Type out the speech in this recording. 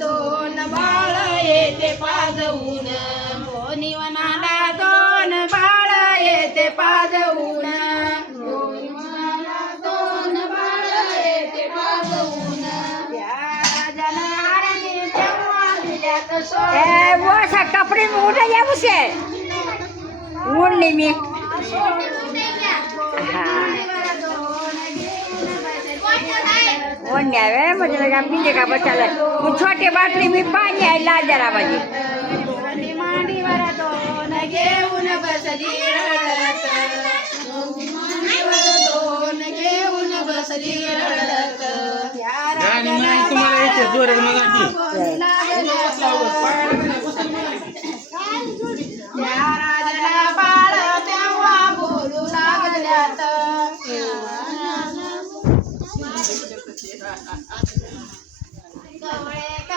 दोन बाळ येते पाजवून निवनाला दोन बाळ येते पाजवून दोन बाळ येते पाजवून राजाला आरती तेव्हा दिल्यात वो सा कपड़े में उठ जा मुझसे उड़ नहीं मैं और न्यावे मुझे लगा पीने का बच्चा ले वो छोटे बाटली में पानी है ला जरा बजी मांडीवर दोन घेऊन बसली रडत दोन घेऊन बसली रडत त्या राजाला बाळ तेव्हा बोलू लागल्यात कवळे